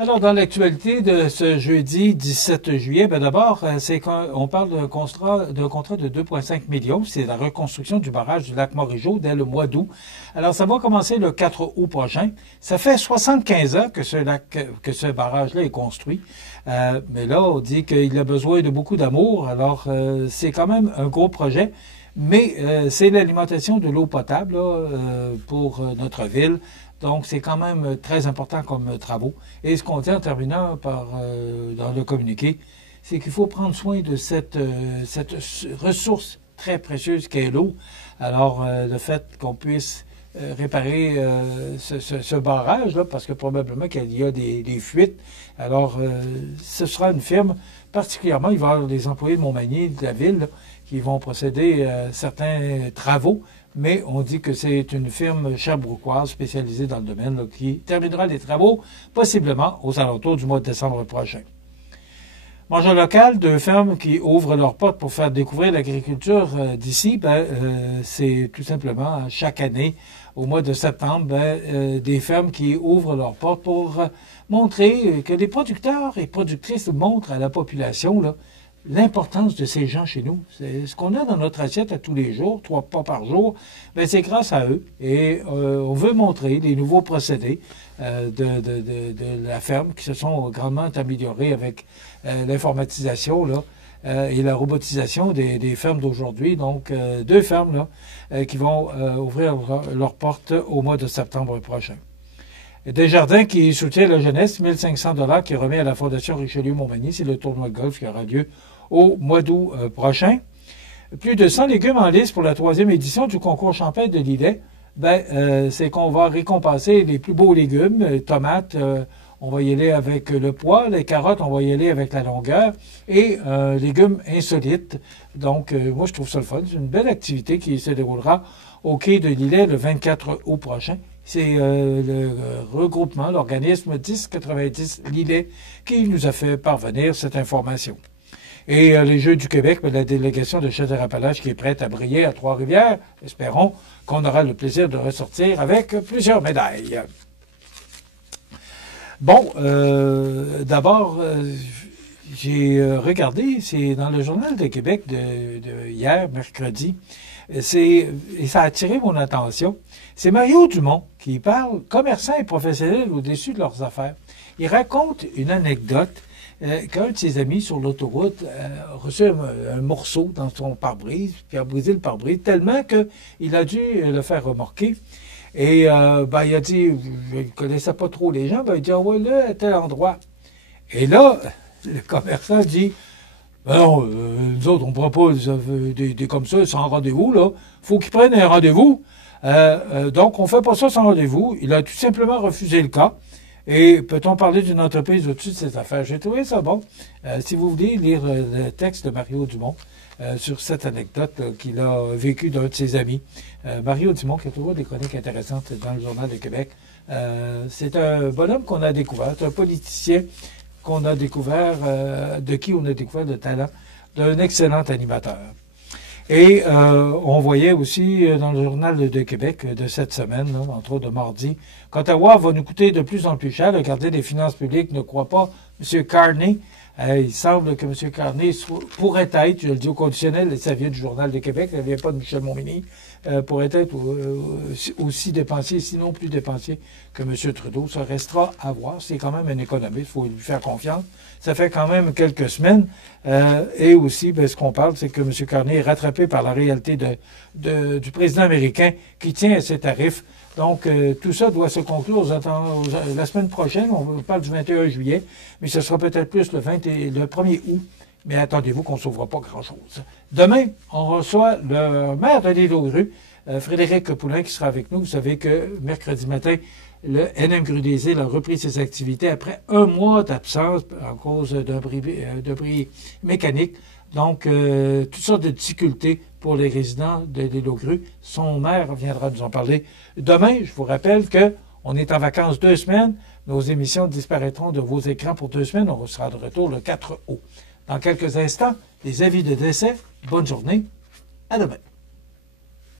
Alors, dans l'actualité de ce jeudi 17 juillet, d'abord, c'est qu'on parle d'un contrat de 2,5 millions. C'est la reconstruction du barrage du lac Morigeau dès le mois d'août. Alors, ça va commencer le 4 août prochain. Ça fait 75 ans que ce barrage-là est construit. Mais là, on dit qu'il a besoin de beaucoup d'amour. Alors, c'est quand même un gros projet. Mais c'est l'alimentation de l'eau potable là, pour notre ville. Donc, c'est quand même très important comme travaux. Et ce qu'on dit en terminant dans le communiqué, c'est qu'il faut prendre soin de cette ressource très précieuse qu'est l'eau. Alors, le fait qu'on puisse réparer ce barrage-là, parce que probablement qu'il y a des fuites. Alors, ce sera une firme, particulièrement, il va y avoir des employés de Montmagny, de la ville, là, qui vont procéder à certains travaux. Mais on dit que c'est une firme sherbrookoise spécialisée dans le domaine là, qui terminera les travaux possiblement aux alentours du mois de décembre prochain. Mangeur local, deux fermes qui ouvrent leurs portes pour faire découvrir l'agriculture d'ici, c'est tout simplement chaque année, au mois de septembre, des fermes qui ouvrent leurs portes pour montrer que les producteurs et productrices montrent à la population là, l'importance de ces gens chez nous. C'est ce qu'on a dans notre assiette à tous les jours, 3 repas par jour, mais c'est grâce à eux. Et on veut montrer les nouveaux procédés de la ferme qui se sont grandement améliorés avec l'informatisation là, et la robotisation des fermes d'aujourd'hui. Donc, deux fermes là, qui vont ouvrir leurs portes au mois de septembre prochain. Desjardins qui soutient la jeunesse, 1 500 $ qui remet à la Fondation Richelieu-Montmagny. C'est le tournoi de golf qui aura lieu au mois d'août prochain. Plus de 100 légumes en lice pour la 3e édition du concours champêtre de Lillet. C'est qu'on va récompenser les plus beaux légumes. Les tomates, on va y aller avec le poids. Les carottes, on va y aller avec la longueur. Et légumes insolites. Donc, moi, je trouve ça le fun. C'est une belle activité qui se déroulera au quai de Lillet le 24 août prochain. C'est le regroupement, l'organisme 1090 Lillet qui nous a fait parvenir cette information. Et les Jeux du Québec, la délégation de Chaudière-Appalaches qui est prête à briller à Trois-Rivières. Espérons qu'on aura le plaisir de ressortir avec plusieurs médailles. Bon, d'abord, j'ai regardé, c'est dans le Journal de Québec de hier, mercredi, et ça a attiré mon attention. C'est Mario Dumont qui parle commerçants et professionnels au-dessus de leurs affaires. Il raconte une anecdote qu'un de ses amis sur l'autoroute a reçu un morceau dans son pare-brise, puis a brisé le pare-brise tellement qu'il a dû le faire remorquer. Et il a dit, je ne connaissais pas trop les gens, il dit, ah ouais, là, à tel endroit. Et là, le commerçant dit, non, nous autres, on ne prend pas des comme ça sans rendez-vous, là. Faut qu'ils prennent un rendez-vous. Donc, on ne fait pas ça sans rendez-vous. Il a tout simplement refusé le cas. Et peut-on parler d'une entreprise au-dessus de cette affaire? J'ai trouvé ça bon. Si vous voulez lire le texte de Mario Dumont sur cette anecdote qu'il a vécue d'un de ses amis. Mario Dumont, qui a toujours des chroniques intéressantes dans le Journal de Québec. C'est un bonhomme qu'on a découvert, c'est un politicien qu'on a découvert, de qui on a découvert le talent d'un excellent animateur. Et on voyait aussi dans le Journal de Québec de cette semaine, là, entre autres de mardi, qu'Ottawa va nous coûter de plus en plus cher. Le gardien des finances publiques ne croit pas M. Carney. Il semble que M. Carney pourrait être, je le dis au conditionnel, et ça vient du Journal de Québec, ça ne vient pas de Michel Montminy, pourrait être aussi dépensier, sinon plus dépensier que M. Trudeau. Ça restera à voir. C'est quand même un économiste, il faut lui faire confiance. Ça fait quand même quelques semaines. Et aussi, ce qu'on parle, c'est que M. Carney est rattrapé par la réalité du président américain qui tient à ses tarifs. Donc, tout ça doit se conclure la semaine prochaine. On parle du 21 juillet, mais ce sera peut-être plus le 1er août. Mais attendez-vous qu'on ne sauvera pas grand-chose. Demain, on reçoit le maire de l'île aux Grues, Frédéric Poulin, qui sera avec nous. Vous savez que mercredi matin, le NM Grue des Îles a repris ses activités après un mois d'absence à cause d'un bris mécanique. Donc, toutes sortes de difficultés pour les résidents de l'île aux Grues. Son maire viendra nous en parler demain. Je vous rappelle qu'on est en vacances 2 semaines. Nos émissions disparaîtront de vos écrans pour 2 semaines. On sera de retour le 4 août. Dans quelques instants, les avis de décès. Bonne journée. À demain.